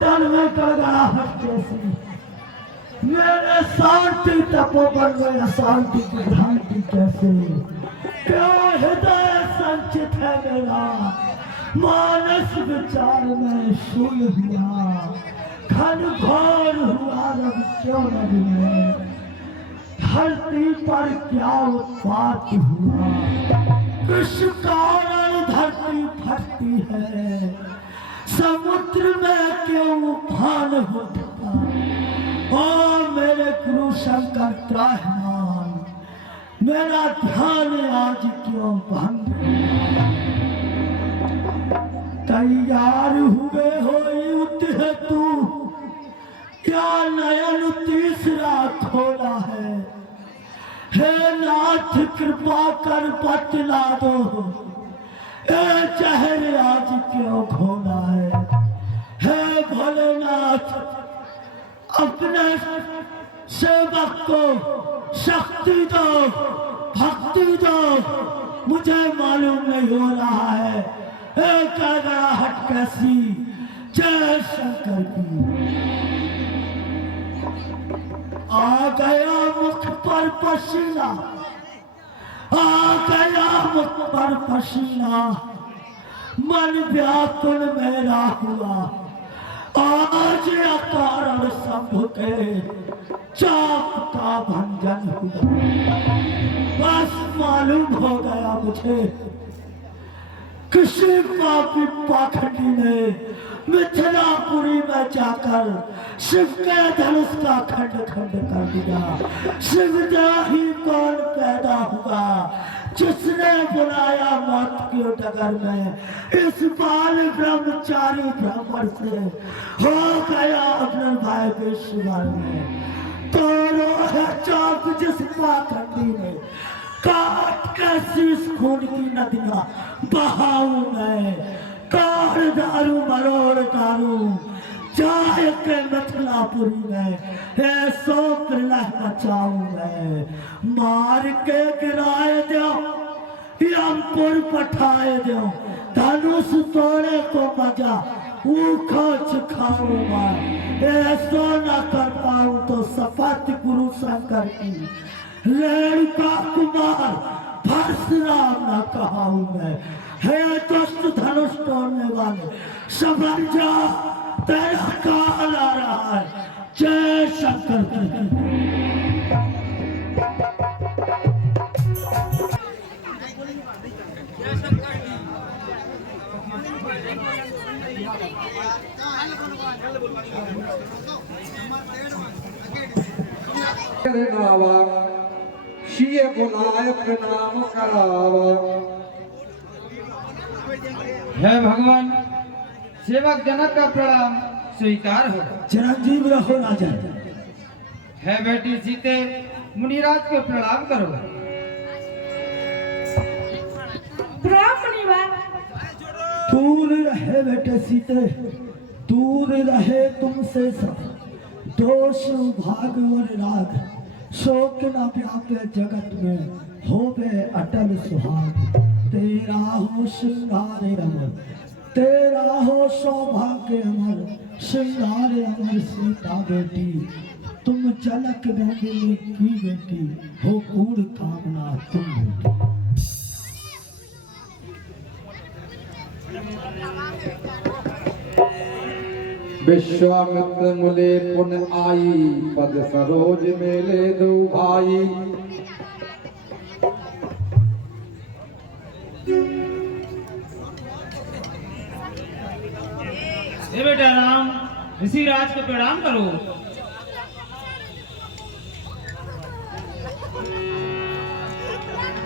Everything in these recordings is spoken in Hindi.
तन में गड़गड़ाहट जैसी मेरे शांति तपोवन में अशांति की भ्रांति कैसे क्यों हृदय संचित है मेरा मानस विचार में शूल हुआ घन घोर हुआ रब क्यों नदी में धरती पर क्या उत्पात हुआ किस कारण धरती फटती है समुद्र में क्यों उफान उठता ओ मेरे गुरु शंकर त्राहिमाम मेरा ध्यान आज क्यों भंग तैयार हुए हो युद्ध है तू क्या नयन तीसरा खोला है हे नाथ कृपा कर बतला दो ए चेहरे आज क्यों खोला है भोलेनाथ अपने सेवक को शक्ति दो भक्ति दो मुझे मालूम नहीं हो रहा है गड़गड़ाहट कैसी जय शंकर की आ गया मुख पर पसीना आ गया मुख पर पसीना मन व्याकुल मेरा हुआ आज अकारण शंभु के चाप का भंजन हुआ बस मालूम हो गया मुझे किसी पापी पाखंडी ने मिथिलापुरी में जाकर शिव के धनुष का खंड खंड कर दिया शिवद्रोही कौन पैदा हुआ जिसने बुलाया मौत के डगर में इस बाल ब्रह्मचारी ब्राह्मण से हो गया अपने भाई विश्ववर में तो है चौक जिस पाखंडी ने काट के शीश खून की नदियां बहाऊ में कार दारू मरोड़ दारू चाय के मिथिलापुरी में सो प्रलय बचाऊ में मार के गिराए दो यमपुर पठाए दो धनुष तोड़े को मजा ऊखो चुखाऊंगा ऐसो न कर पाऊं तो शपथ गुरु शंकर की रेणुका कुमार परशुराम न कहाऊं मैं हे दुष्ट धनुष तोड़ने वाले समझ जा तेरा काल आ रहा है जय शंकर शिय बुलाए प्रणाम करावा हे भगवान सेवक जनक का प्रणाम स्वीकार हो चिरंजीव रहो राजा है बेटी सीते मुनिराज को प्रणाम करो प्रणाम मुनिवर दूर रहे बेटे सीते दूर रहे तुमसे सब दोष भाग और राग शोक न व्यापे जगत में होवे अटल सुहाग तेरा हो श्रृंगार अमर तेरा हो सौभाग्य अमर श्रृंगार अमर सीता बेटी तुम जनक नंदिनी की बेटी हो पूर्ण कामना तुम विश्वामित्र मुले पुन आई पद सरोज मेले दो भाई बेटा राम ऋषि राज को प्रणाम करो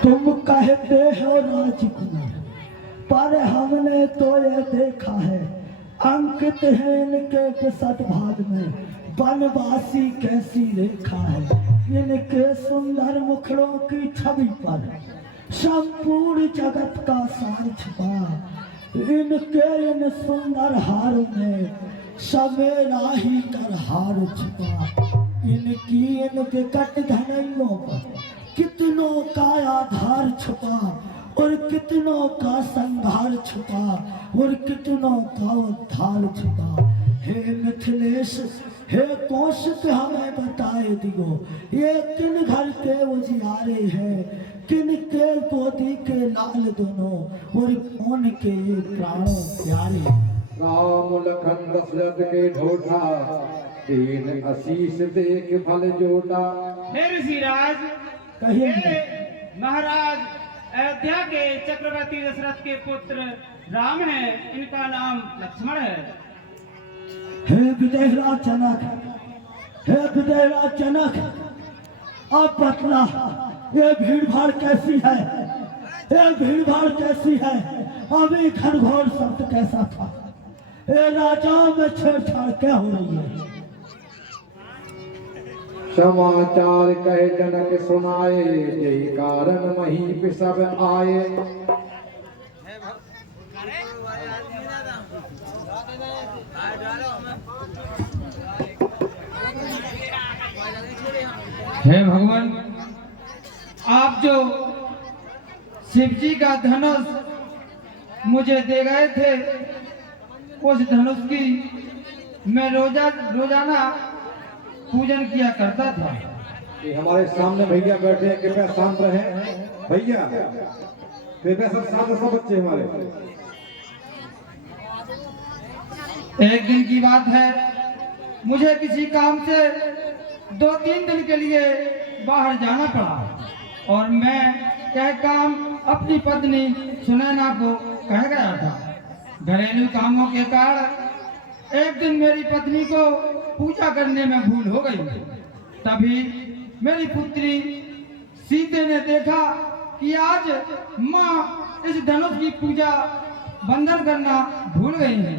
तुम कहते हो राजकुमार पर हमने तो ये देखा है अंकित है इनके सद्भाग में वनवासी कैसी रेखा है इनके सुंदर मुखड़ों की छवि पर संपूर्ण जगत का सार छिपा इनके इन सुंदर हार में सवेरा ही कर हार छिपा इनकी इन विकट धनैयों पर कितनों का आधार छुपा और कितनों का संघार छुपा और कितनों का उद्धार छुपा हे मिथिलेश हे कौशिक हमें बताए दियो, ये किन घर के उजियारे हैं, किन के गोदी के लाल दोनों, और कौन के प्राणों प्यारे। राम लखन दशरथ के ढोठा, दीन आशीष देख भल जोटा। हे ऋषिराज, कहिए ये महाराज अयोध्या के चक्रवर्ती दशरथ के पुत्र राम हैं, इनका नाम लक्ष्मण है। हे विदेहराज जनक, हे विदेहराज जनक, अब बतला ये भीड़ भाड़ कैसी है, ये भीड़ भाड़ कैसी है, अभी घनघोर शब्द कैसा था, ये राजाओं में छेड़छाड़ क्या हो रही है। समाचार कहे जनक सुनाए, यही कारण वहीं पे सब आए। हे भगवान, आप जो शिव जी का धनुष मुझे दे गए थे, उस धनुष की मैं रोजाना पूजन किया करता था। ये हमारे सामने भैया बैठे हैं, कृपया शांत रहे भैया, कृपया सब शांत, सब बच्चे हमारे। एक दिन की बात है, मुझे किसी काम से 2-3 दिन के लिए बाहर जाना पड़ा और मैं यह काम अपनी पत्नी सुनैना को कह गया था। घरेलू कामों के कारण एक दिन मेरी पत्नी को पूजा करने में भूल हो गई। तभी मेरी पुत्री सीते ने देखा कि आज माँ इस धनुष की पूजा बंधन करना भूल गई है।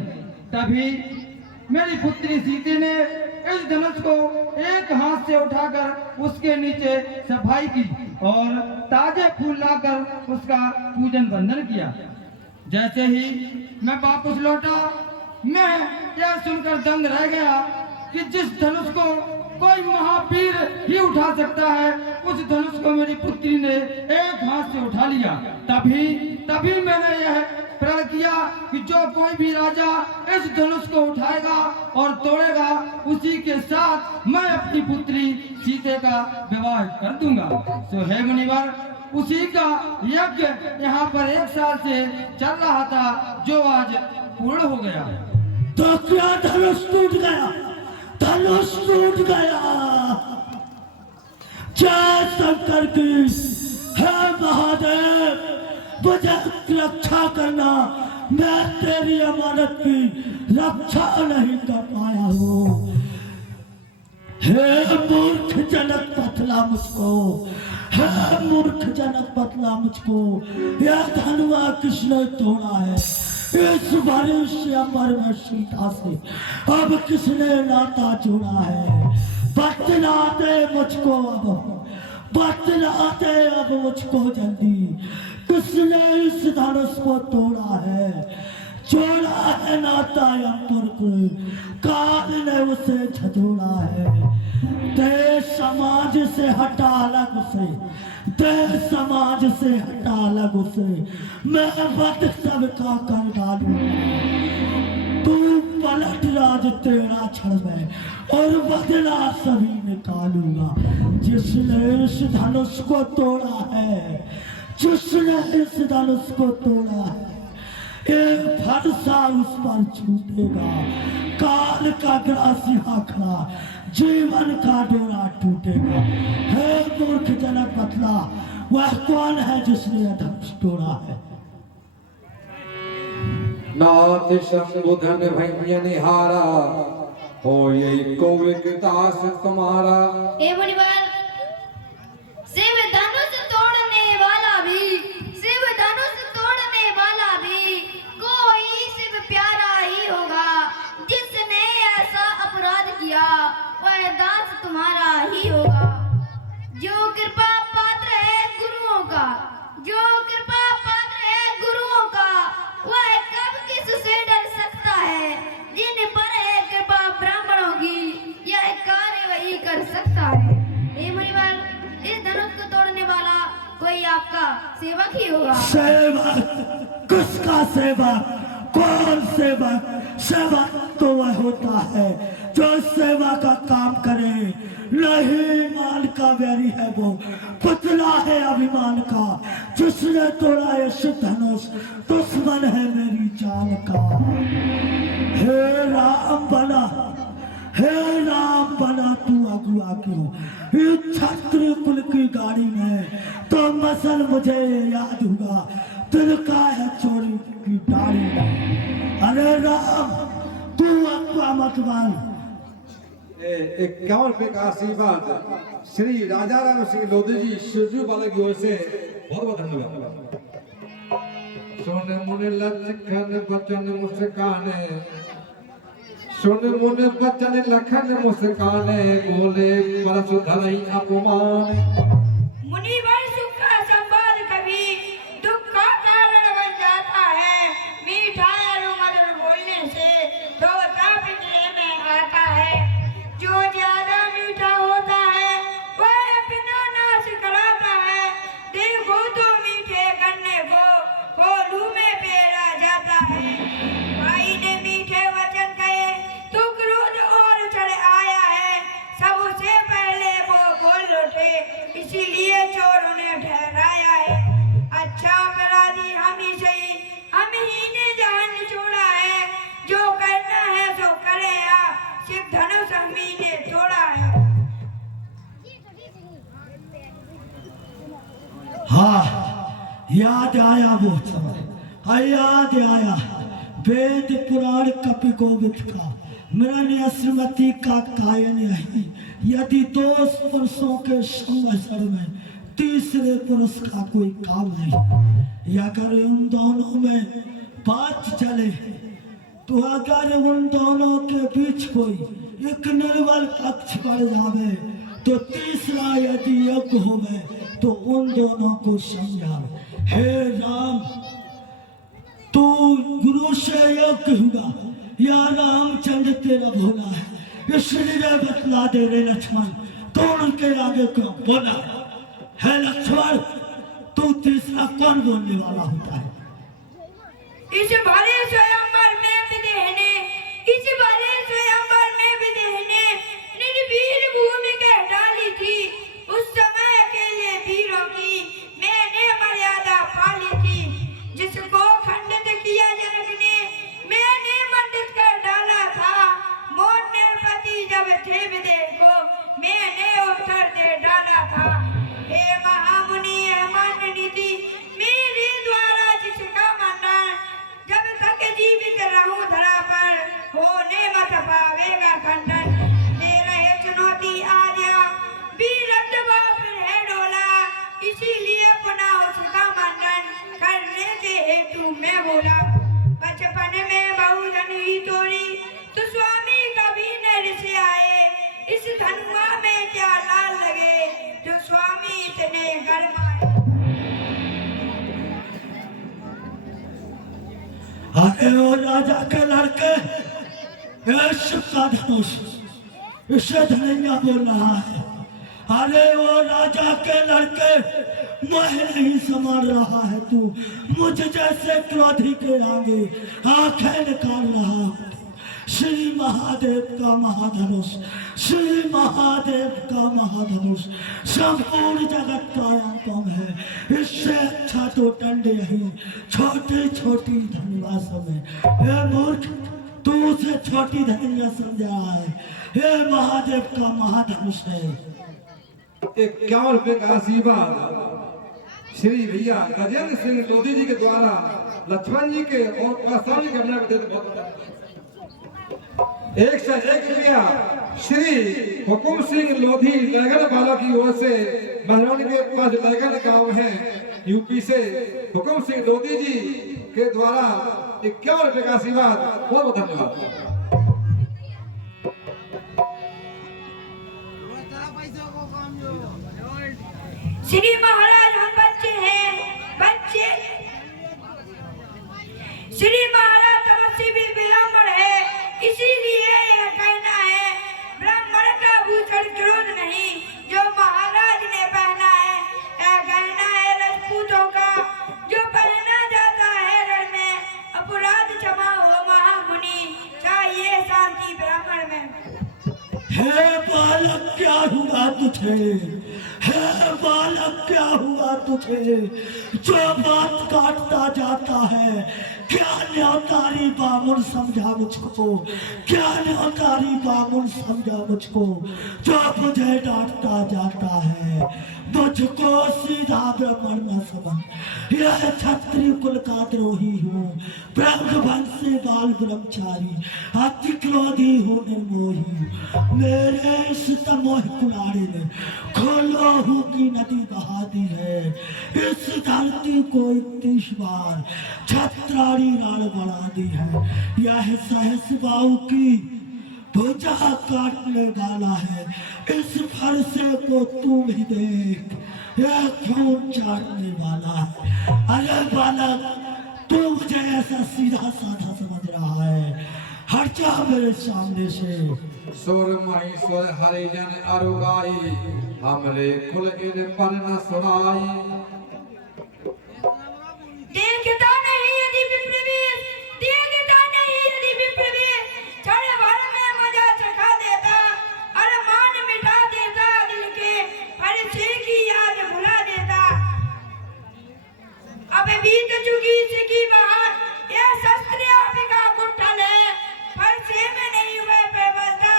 तभी मेरी पुत्री सीते ने इस धनुष को एक हाथ से उठाकर उसके नीचे सफाई की और ताजे फूल लाकर उसका पूजन बंधन किया। जैसे ही मैं वापस लौटा, मैं यह सुनकर दंग रह गया कि जिस धनुष को कोई महावीर ही उठा सकता है, उस धनुष को मेरी पुत्री ने एक हाथ से उठा लिया। तभी मैंने यह प्रण किया कि जो कोई भी राजा इस धनुष को उठाएगा और तोड़ेगा, उसी के साथ मैं अपनी पुत्री सीते का विवाह कर दूंगा। सो हे मुनिवर, उसी का यज्ञ यहाँ पर 1 साल से चल रहा था, जो आज पूर्ण हो गया। तो क्या धनुष टूट गया? धनुष टूट गया। जय शंकर की, हे महादेव, मुझे रक्षा करना, मैं तेरी अमानत की रक्षा नहीं कर पाया हूँ। हे मूर्ख जनक बतला मुझको, हे मूर्ख जनक बतला मुझको, यह धनुआ किसने तोड़ा है? इस भविष्य अमर में सीता से अब किसने नाता जोड़ा है? बतला दे मुझको अब, बतला दे अब मुझको जल्दी, किसने इस धनुष को तोड़ा है? जोड़ा है नाता अंबर को, काल ने उसे झजोड़ा है। देश समाज से हटा अलग उसे, देश समाज से हटा अलग उसे, मैं वध सबका कर डालूं। तू पलट राज तेरा क्षण में और बदला सभी निकालूंगा। जिसने इस धनुष को तोड़ा है, जिसने इस धनुष को तोड़ा है, एक फरसा उस पर छूटेगा। काल का ग्रासी आखड़ा, जीवन का डोरा टूटेगा। हे मूर्ख जनक बतला, वह कौन है जिसने यह धनुष तोड़ा है? नाथ शंभुधन भैया निहारा, हो यही कोविक दास तुम्हारा। हे मुनिवर, शिव धनुष तोड़ने वाला भी, शिव धनुष तोड़ने वाला भी कोई शिव प्यारा ही होगा। जिसने ऐसा अपराध किया, वह दास तुम्हारा ही होगा। जो कृपा पात्र है गुरुओं का, जो कृपा पात्र है गुरुओं का, वह कब किससे डर सकता है? जिन पर है कृपा ब्राह्मणों की, यह कार्य वही कर सकता है। हे मुनिवर, इस धनुष को तोड़ने वाला कोई आपका सेवक ही होगा। सेवक? किसका सेवक? कौन सेवक? सेवा तो वह होता है जो सेवा का काम करे। नहीं मान का बैरी है वो, पुतला है अभिमान का। जिसने तोड़ा ये धनुष दुश्मन है मेरी जान का। हे राम बना, हे राम बना तू अगुआ क्यों इस छत्र कुल की गाड़ी में। तो मसल मुझे याद हुआ दिल का है चोरी की डाली में। अरे राम तू अगुआ मत बन। 51 रुपए का आशीर्वाद श्री राजा राम सिंह लोधी जी शिवजू बाला की ओर से बहुत बहुत धन्यवाद। सोने मुने लखन बचन मुस्काने, सोने मुने बचन लखन मुस्काने, बोले परसु धनई अपमान। मुनिवर सुख का संवाद कभी दुख का कारण बन जाता है। मीठा और मधुर बोलने से तो पिछले में आता है। जो ज्यादा मीठा होता है वह अपना नाश कराता है। देखो तो मीठे गन्ने को कोलू में पेरा जाता है। भाई ने मीठे वचन कहे तो क्रोध और चढ़ आया है। सबसे पहले वो बोल उठे इसीलिए चोरों ने ठहराया है। अच्छा अपराधी हम ही सही, हम ही ने जान छोड़ा है। जो करना है सो करे आप, सिर्फ धनुष हम ही ने तोड़ा है। हाँ याद आया वो समय, हाँ याद आया वेद पुराण कपि गोविंद का। मेरा श्रीमती का कायन यही, यदि 2 पुरुषों के संवत्सर में तीसरे पुरुष का कोई काम नहीं। या अगर उन दोनों में बात चले तो अगर उन दोनों के बीच कोई एक निर्बल पक्ष पड़ जावे तो तीसरा यदि यज्ञ होवे तो उन दोनों को समझा। हे राम तू गुरु से यज्ञ हुआ या रामचंद्र तेरा भोला है, इसलिए बतला दे रे लक्ष्मण तो उनके आगे क्यों बोला है। लक्ष्मण तू तीसरा कौन बोलने वाला होता है। इस भरे स्वयंवर में विदेह ने, इस भरे स्वयंवर में विदेह ने निर्वीर भूमिका डाली थी। उस समय अकेले वीरों की मैंने मर्यादा पाली थी। जिसको खंडित किया जनक ने मैंने मंडित कर डाला था। मोर नरपति जब थे विदेह को मैंने उत्तर दे डाला था। हे महामुनि अमान्य नीति मेरे द्वारा जिसका मंडन जब तक जीवित रहूं धरा पर होने मत पावेगा खंडन। दे रहे चुनौती आजा वीरत्व फिर है डोला, इसीलिए पुनः उसका मंडन करने के हेतु मैं बोला। बचपन में बहुधन ही तोड़ी तो स्वामी कभी न रिस आए। इस धनुआ में क्या लाल लगे जो स्वामी इतने गरमाए। अरे वो राजा के लड़के शिव का धनुष इसे धनैया बोल रहा है। अरे वो राजा के लड़के मैं नहीं संभाल रहा है। तू मुझ जैसे क्रोधी के आगे आंखें निकाल रहा है। श्री महादेव का महाधनुष, श्री महादेव का महाधनुष संपूर्ण जगत का अनुपम है। इससे अच्छा तो दंड यही छोटी छोटी धनुआ समय। हे मूर्ख तू उसे छोटी धनुआ समझा है। हे महादेव का महाधनुष है। 51 रुपए का आशीर्वाद श्री भैया गजेंद्र सिंह लोधी जी के द्वारा लक्ष्मण जी के और प्रसाद जी के अपना बहुत 101 रुपया श्री हुकुम सिंह लोधी लैगन वाला की ओर से महरौनी के पास लैगन गांव है यूपी से हुकुम सिंह लोधी जी के द्वारा 51 रुपए का आशीर्वाद बहुत बहुत धन्यवाद। श्री महाराज हम बच्चे हैं, बच्चे श्री महाराज तपस्वी भी ब्राह्मण है, इसीलिए यह कहना है ब्राह्मण का भूषण क्रोध नहीं जो महाराज ने पहना है। यह कहना है राजपूतों का जो पहना जाता है रण में। अपराध क्षमा हो महामुनि हे बालक क्या हुआ तुझे? हे बालक क्या हुआ तुझे? जो बात काटता जाता है, क्या न्योतारी बामुन समझा मुझको, क्या न्योतारी बामुन समझा मुझको, जो मुझे डांटता जाता है, मुझको सीधा ब्राह्मण न समझ। यह क्षत्रिय कुल का द्रोही हूँ, ब्रह्मवंशी बाल ब्रह्मचारी, अति क्रोधी हूँ, निर्मोही। मेरे इस तमोह कुलाड़े ने खोलोहू की नदी बहा दी है। इस धरती को 31 बार छत्राड़ी राण बढ़ा दी है। यह सहसबाऊ की भुजा काटने वाला है। इस फरसे को तुम ही देख, यह खून चाटने वाला है। अरे बालक, तू मुझे ऐसा सीधा साधा समझ रहा है? हट जा मेरे सामने से। सुर महेश्वर हरिजन अरुगाई, हमरे कुल इन पर न सुनाई। देखता नहीं यदि विप्रवेश, देखता नहीं यदि विप्रवेश, छड़े भर में मजा चखा देता, अरमान मिटा देता दिल के, फरसे की याद भुला देता। अब बीत चुकी इसकी बहार, यह शस्त्र आपका गुट्ठल है, फरसे में नहीं हुए प्रबलता,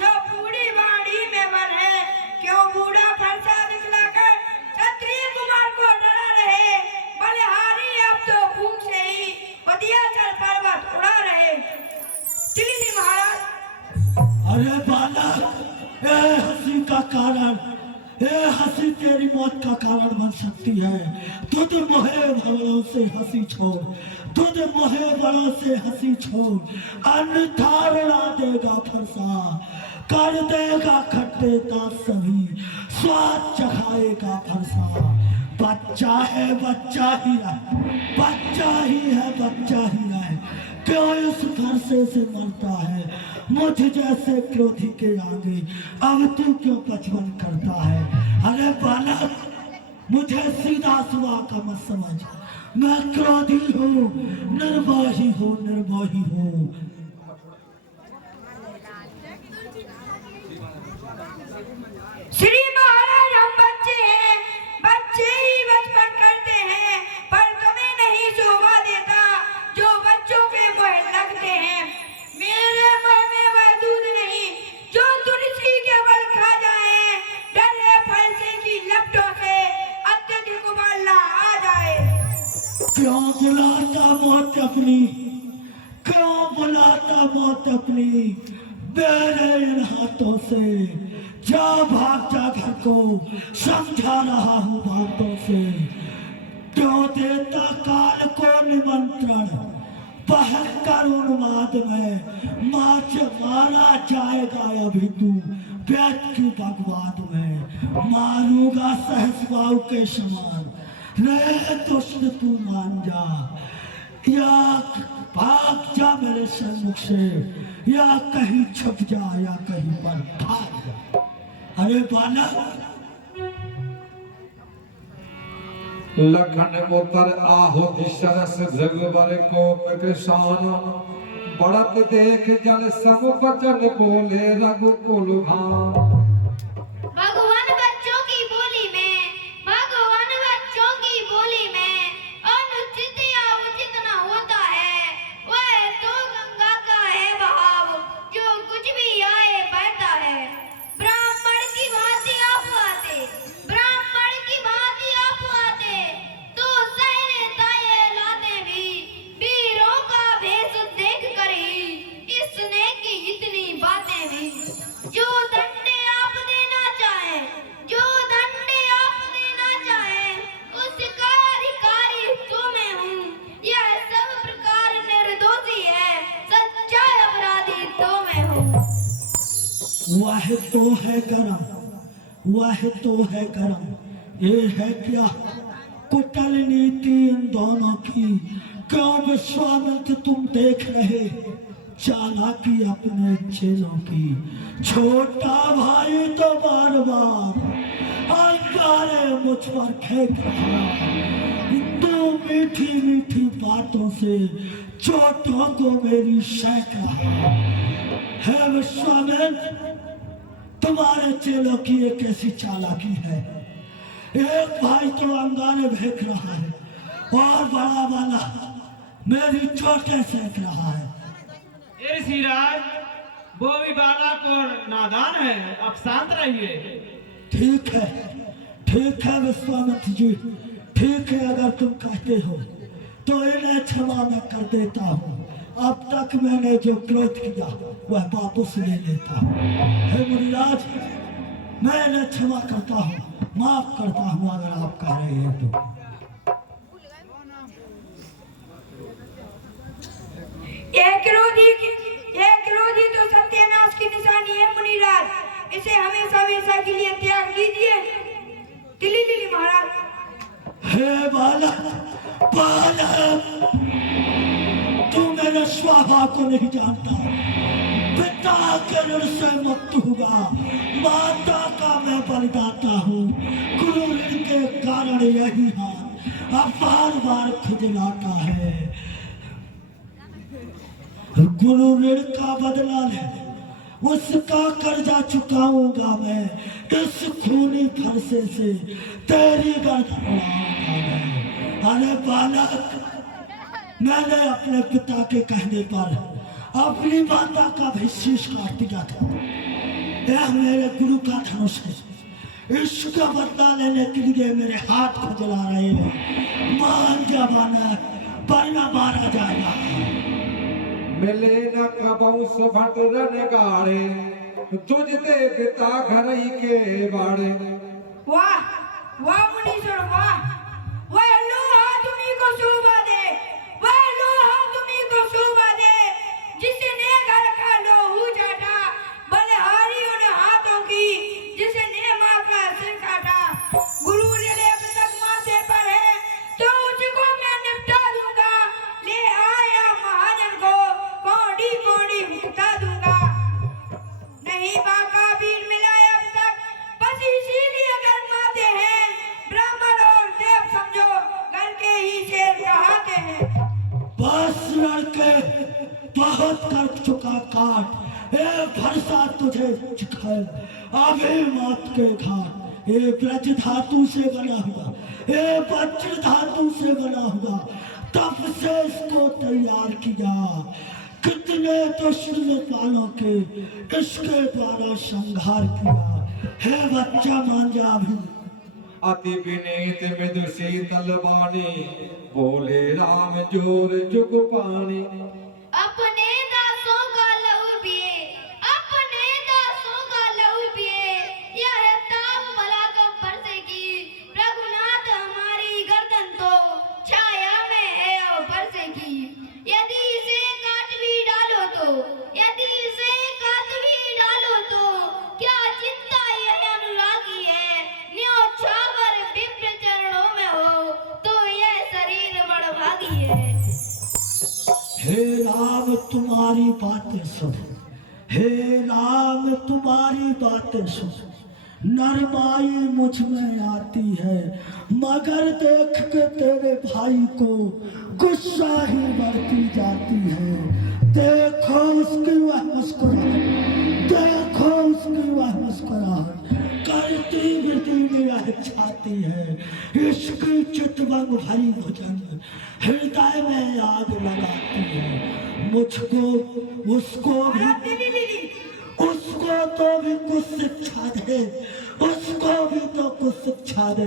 जो बूढ़ी बाड़ी में बल है। क्यों बूढ़ा फरसा दिखलाकर क्षत्रिय कुमार को डरा रहे, बलिहारी अब तो भूख से ही बदिया चल पर्वत उड़ा रहे। चिली महाराज। अरे बालक, ए हंसी का कारण, ए हंसी तेरी मौत का कारण बन सकती है। तुझ मोहे बड़ों से हंसी छोड़, तुझ मोहे बड़ों से हंसी छोड़, अन्यथा उड़ा देगा फरसा, कर देगा खट्टे का सभी, स्वाद चखाएगा फरसा। बच्चा है बच्चा ही रहे, बच्चा ही है बच्चा ही रहे, क्यों इस फरसे से मरता है? मुझ जैसे क्रोधी के आगे अब तू क्यों बचपन करता है? अरे बालक, मुझे सीधा सुबह का मत समझ, मैं क्रोधी हूँ, निर्मोही हूँ, निर्मोही हूँ। श्री महाराज, हम बच्चे हैं, बच्चे ही बचपन करते हैं, पर तुम्हें नहीं शोभा देता जो बच्चों के मुँह लगते हैं। मेरे मुँह में वह दूध नहीं जो तुलसी के बल खा जाए, डर है फरसे की लपटों से अत्यधिक उबालना आ जाए। क्यों बुलाता मौत अपनी, क्यों बुलाता मौत अपनी, मेरे इन हाथों से जा भाग जा घर को, समझा रहा हूँ बातों से। क्यों देता काल को निमंत्रण, बहकर उन्माद में मारा जाएगा अभी तू व्यर्थ की बगवाद में। मारूंगा सहसबाऊ के समान, रे दुष्ट तू मान जा, या भाग जा मेरे सन्मुख से, या कहीं छुप जा, या कहीं पर भाग जा। अरे बालक, लखन उतर आहुति सरस जगबर को कृषान, बढ़त देख जल सम बचन बोले रघुकुल भान। भगवान बच्चों की बोली में, भगवान बच्चों की बोली में अनुचित या उचित न होता है। वह तो गंगा का है बहाव, जो कुछ भी आए बहता है। ब्राह्मण की भांति आप आते, ब्राह्मण की भांति आप आते, तो सहने ताये लाते भी, वीरों का भेष देख कर ही इसने की इतनी बातें भी। जो दंडे आप देना चाहे, जो दंडे आप देना चाहे, उसका अधिकारी तो मैं हूँ। यह सब प्रकार निर्दोषी है, सच्चा अपराधी तो मैं हूँ। वह तो है गरम, वह तो है गरम, ये है क्या कुटल नीति इन दोनों की। क्यों विश्वामित्र तुम देख रहे चालाकी अपने चेलों की। छोटा भाई तो बार बार अंगारे मुझ पर फेंक रहा, तू मीठी मीठी बातों से चोटों को मेरी सेक रहा है। विश्वामित्र, तुम्हारे चेलों की ये कैसी चालाकी है। एक भाई तो अंगारे फेंक रहा है और बड़ा वाला मेरी चोटें सेक रहा है। ए ऋषिराज, वो भी बालक और नादान है, आप शांत रहिए। ठीक है विश्वामित्र जी, ठीक है। अगर तुम कहते हो तो इन्हें क्षमा मैं कर देता हूँ। अब तक मैंने जो क्रोध किया वह वापस ले लेता हूँ। हे मुनिराज, मैं इन्हें क्षमा करता हूँ, माफ करता हूँ अगर आप कह रहे हैं तो। ये क्रोधी तो सत्यानाश की निशानी है मुनिराज। इसे हमेशा हमेशा के लिए त्याग दीजिए। दिल्ली महाराज। हे बालक, तू मेरे स्वाहा को नहीं जानता। पिता के ऋण से मुक्त हुआ, माता का मैं बलिदाता हूँ। गुरु ऋण के कारण यही हाथ अब बार बार खुजलाता है। गुरु ऋण का बदला ले, उसका कर्जा चुकाऊंगा मैं। इस खूनी फरसे से तेरी गर्दन उड़ाऊंगा मैं। अरे बालक, मैंने अपने पिता के कहने पर अपनी माता का भी शीश काट दिया था। यह मेरे गुरु का धनुष है। इसका बदला लेने के लिए मेरे हाथ खुजला रहे हैं। मान जा बालक, वरना मारा जाएगा। मिले न कबूस भट रन गाड़े, तुझते पिता घर ही के बाड़े। वाह वाह मुनीश्वर वाह। वह लोहा तुम्ही को शोभा दे, वह लोहा तुम्ही को शोभा दे, जिसने घर का लोहू चाटा, बलिहारी उन हाथों की जिसने माँ का सिर काटा। गुरु ऋण अब तक माथे पर है तो उसको मैं निपटा दूंगा। ले आया महाजन को कौड़ी कौड़ी भुगता दूंगा। नहीं बाका वीर मिला अब तक, बस इसीलिए घर माते हैं। ब्राह्मण और देव समझो घर के ही शेर कहाते हैं। बस लड़के, बहुत कर चुका काट। ए फरसा तुझे चिखाए आगे मौत के घाट। ए ब्रज धातु से बना हुआ, ए वज्र धातु से बना हुआ, तब से इसको तैयार किया। कितने दुष्ट वालों के इसके द्वारा संहार किया। हे बच्चा मान जा भी। अति विनीत विदुषी तलवानी, बोले राम जोर जुग पानी। अपने दासों का लहू पिए, अपने दासों का लहू पिए, यह ताप भला कब बरसेगी। रघुनाथ हमारी गर्दन तो छाया में है और बरसेगी। यदि इसे काट भी डालो तो, यदि इसे काट भी डालो तो, क्या चिंता यह अनुरागी है। न्योछावर विप्र चरणों में हो तो यह शरीर बड़भागी है। हे राम तुम्हारी बातें सुन, हे राम तुम्हारी बातें सुन। नरमाई मुझ में आती है, मगर देख के तेरे भाई को गुस्सा ही बढ़ती जाती है। देखो उसकी वह मुस्कुराहट, देखो उसकी वह मुस्कुराहट करती वृद्धि छाती है। इसकी चितवंग भरी भुजंग हृदय में आग लगाती है। मुझको उसको तो भी कुछ शिक्षा दे, उसको भी तो कुछ शिक्षा दे।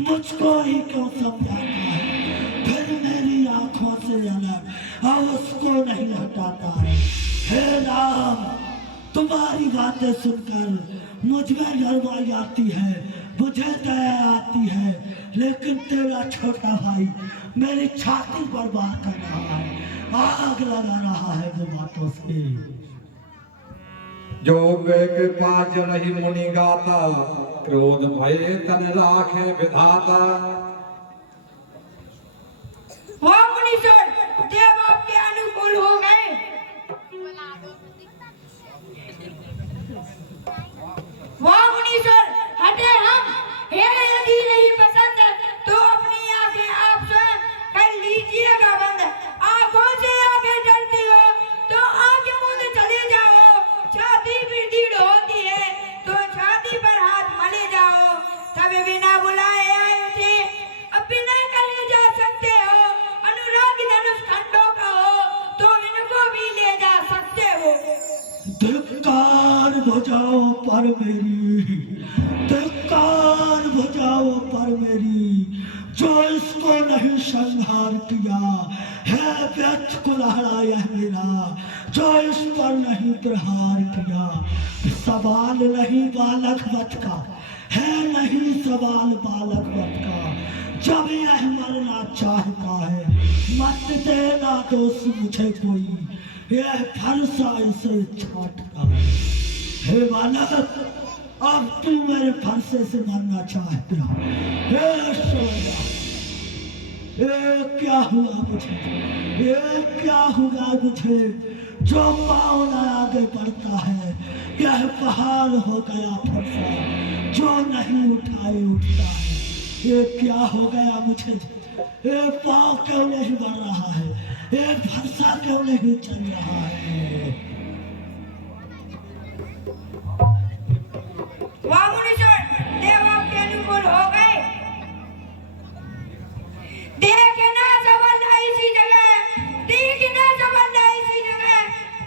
मुझको ही क्यों समझाता है, फिर मेरी आंखों से अलग और उसको नहीं हटाता है। हे राम, तुम्हारी बातें सुनकर मुझ में गड़बड़ी आती है, मुझे दया आती है, लेकिन तेरा छोटा भाई मेरी छाती पर बात कर रहा है, आग लगा रहा है वो बातों से। जो वे कृपा जनहि मुनि गाता, क्रोध भय तन राखे विधाता। वाह मुनीश्वर, देव आपके अनुकूल हो गए। वाह मुनीश्वर, हटे हम। यदि नहीं पसंद तो अपनी आंखें आप स्वयं कर लीजिएगा बंद। आंखों से आंखें डरती हो तो आंखें मूंद चले जाओ। छाती भी दृढ़ होती है तो धिक्कार भुजाओ पर मेरी, धिक्कार भुजाओ पर मेरी, जो इसको नहीं संहार किया है व्यर्थ कुल्हाड़ा यह मेरा, जो इस पर नहीं प्रहार किया। सवाल नहीं बालक वध का है, नहीं सवाल बालक वध का, जब यह मरना चाहता है मत देना दोष मुझे कोई, यह फरसा इसे छाटता है। हे बालक, अब तू मेरे फरसे से मरना चाहता है। हे सोया, ये क्या हुआ मुझे, ये क्या हुआ मुझे, जो पाँव न आगे बढ़ता है यह पहाड़ हो गया फरसा, जो नहीं उठाए उठता है। ये क्या हो गया मुझे, ये पाँव क्यों नहीं बढ़ रहा है, ये फरसा क्यों नहीं चल रहा है। वामुनीश्वर देव आपके अनुकूल हो गए। देखना संभलना इसी जगह, देखना संभलना इसी जगह,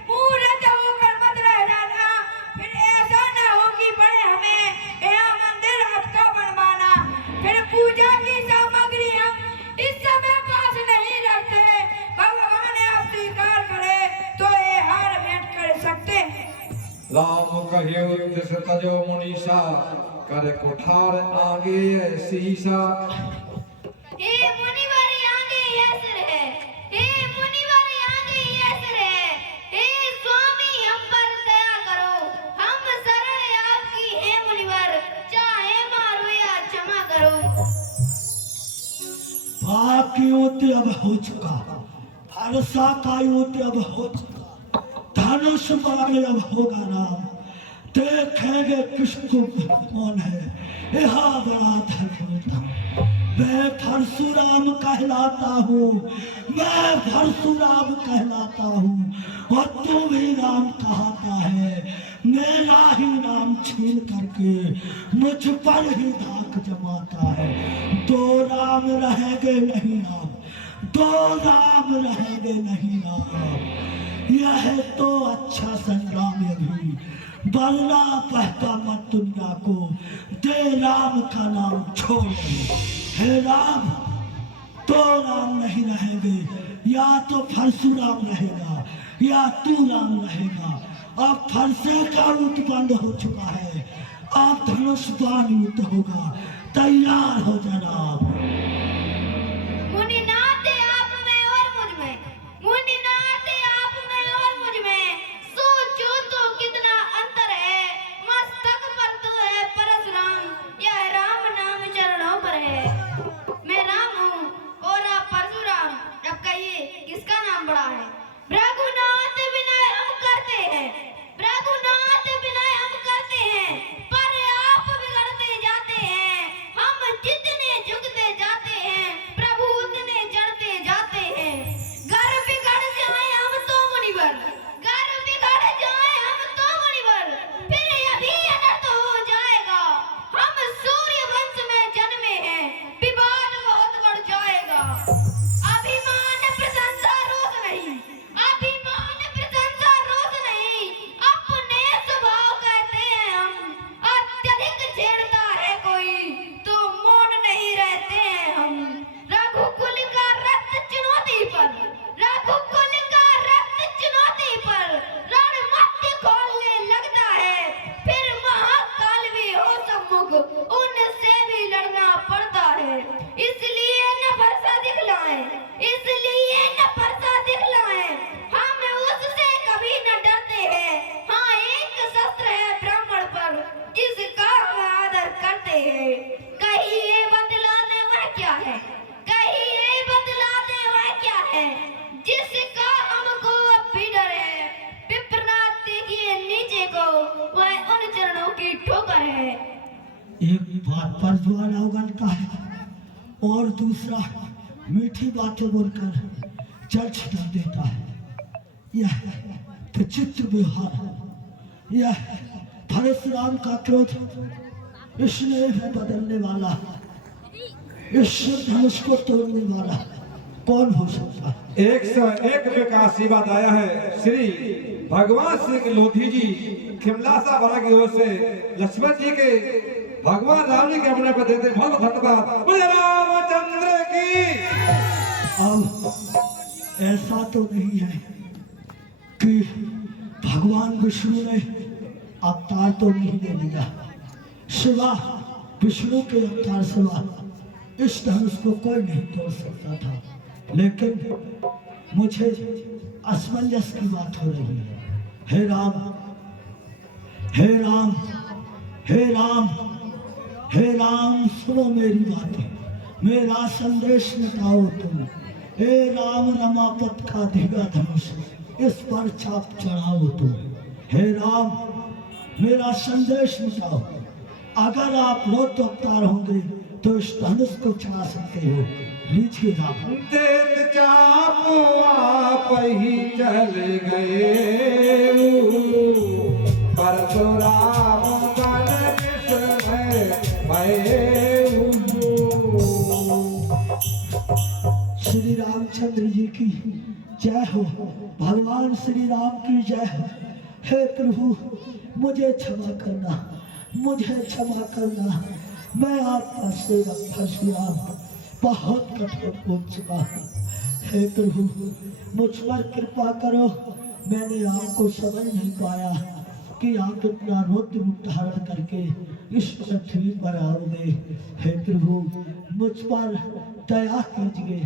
मूर्त होकर मत रह जाना, फिर ऐसा ना हो कि पड़े हमें यह मंदिर आपका बनवाना। फिर पूजा की सामग्री हम इस समय पास नहीं रखते, भगवान आप स्वीकार करे तो ये हार भेंट कर सकते हैं। राम कहियो तिस तजो मुनीसा, कर कोठार आगे सीसा। हे मुनिवर आगे यसर है, हे मुनिवर आगे यसर है, हे स्वामी हम पर दया करो, हम शरण आपकी है मुनिवर, चाहे मारो या क्षमा करो। बाकी युद्ध अब हो चुका, फरसा का युद्ध अब हो चुका, धनुष बाण अब होगा राम, देखेंगे किसको कौन है यहाँ बड़ा धनुष। मैं परशुराम कहलाता हूँ, मैं परशुराम कहलाता हूँ, और तू भी राम कहता है। मेरा ही नाम छीन करके मुझ पर ही धाक जमाता है। दो राम रहेंगे नहीं राम, दो राम रहेंगे नहीं राम। यह तो अच्छा संग्राम है भी, बलना पहता मत दुनिया को, दे राम का नाम छोड़। हे राम, दो राम नहीं रहेंगे, या तो परशुराम रहेगा या तू राम रहेगा। अब फरसे का युद्ध बंद हो चुका है, अब धनुष बाण युद्ध होगा, तैयार हो जाना। मुनिनाथ आप में और मुझ में, मुनिनाथ आप में और मुझ में, सोचो तो कितना अंतर है, मस्तक पर तो है परशुराम, यह राम नाम चरणों पर है। मैं राम हूँ और आप परशुराम, अब कहिए किसका नाम बड़ा है। रघुनाथ विनय हम करते हैं, रघुनाथ विनय हम करते हैं, पर आप बिगड़ते जाते हैं। हम जितने झुकते जाते हैं प्रभु उतने चढ़ते जाते हैं। घर बिगड़ जाए हम तो मुनिवर, घर बिगड़ जाए हम तो मुनिवर, फिर अभी अनर्थ हो जाएगा। हम सूर्य वंश में जन्मे हैं, विवाद बहुत बढ़ जाएगा। अभिमान प्रशंसा रोष नहीं, अभिमान प्रशंसा रोष नहीं, अपने स्वभाव कहते हैं हम। अत्यधिक छेड़ता है कोई तो मौन नहीं रहते हैं हम। रघुकुल का रक्त चुनौती पर, रघुकुल का रक्त चुनौती पर रणमध्य खोलने लगता है, फिर महाकाल भी हो सम्मुख उनसे भी लड़ना पड़ता है। इसलिए न फरसा दिखलाएं, इसलिए न फरसा दिखलाएं, हम उससे कभी न डरते हैं। हाँ, एक शस्त्र है ब्राह्मण पर जिसका हम आदर करते हैं। कहिए बतलाने वह क्या है, कहिए बतलाने वह क्या है, जिसका हमको अब भी डर है। विप्रनाथ देखिए नीचे को, वह उन चरणों की ठोकर है। एक बात पर ज्वाला उगलता है और दूसरा मीठी बातें बोलकर जल छिटा देता है। यह विचित्र व्यवहार है, यह परशुराम का क्रोध, इसने है बदलने वाला, इस धनुष को तोड़ने वाला। कौन हो सकता है? 101 रुपये का आशीर्वाद आया है श्री भगवान सिंह लोधी जी खिमलासा बड़ा की ओर से लक्ष्मण जी के भगवान राम जी के अपने पर देते बहुत बहुत धन्यवाद। बोले रामचंद्र की। अब ऐसा तो नहीं है कि भगवान विष्णु ने अवतार तो नहीं ले लिया, सिवा विष्णु के अवतार सिवा इस धनुष को कोई नहीं तोड़ सकता था, लेकिन मुझे असमंजस की बात हो रही है। हे राम, हे राम, हे राम, हे राम, सुनो मेरी बातें, मेरा संदेश मिटाओ तुम। हे राम, रमापत का धीगा धनुष इस पर चाप चढ़ाओ तुम। हे राम, मेरा संदेश मिटाओ। अगर आप लोग अवतार होंगे तो इस धनुष को चढ़ा सकते हो। लीजिए राम। देत चाप आप ही चल गए, परशुराम बन श्री रामचंद्र जी की जय हो, भगवान श्री राम की जय हो। हे प्रभु, मुझे क्षमा करना, मुझे क्षमा करना। मैं आपका सेवक परशुराम बहुत कठोर हो चुका हूँ। हे प्रभु, मुझ पर कृपा करो। मैंने आपको समझ नहीं पाया कि आप इतना रुद्र रूप धारण करके इस पृथ्वी पर आओगे। हे प्रभु, मुझ पर दया कीजिए,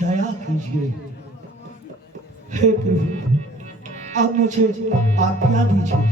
दया कीजिए। हे प्रभु, अब मुझे आज्ञा दीजिए।